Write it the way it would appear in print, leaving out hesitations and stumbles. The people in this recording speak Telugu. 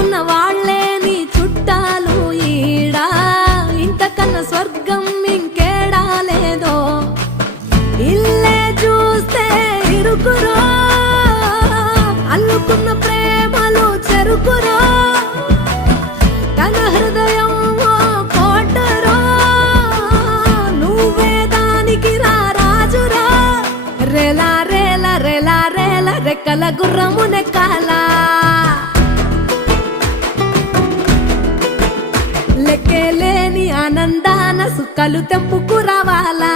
ఉన్న వాళ్ళే నీ చుట్టాలు ఈడా, ఇంతకన్నా స్వర్గం ఇంకేడా లేదో. ఇల్లే చూస్తే ఇరుకురో, అల్లుకున్న ప్రేమలు చెరుకురో, తన హృదయం కోటరో, నువ్వే దానికి రాజురా. రేలా రేలా రేలా రేలా రెక్కల గుర్రము నెక్కాలా, లెక్కేలేని ఆనందాన సుఖాలు తెంపుకు రావాలా.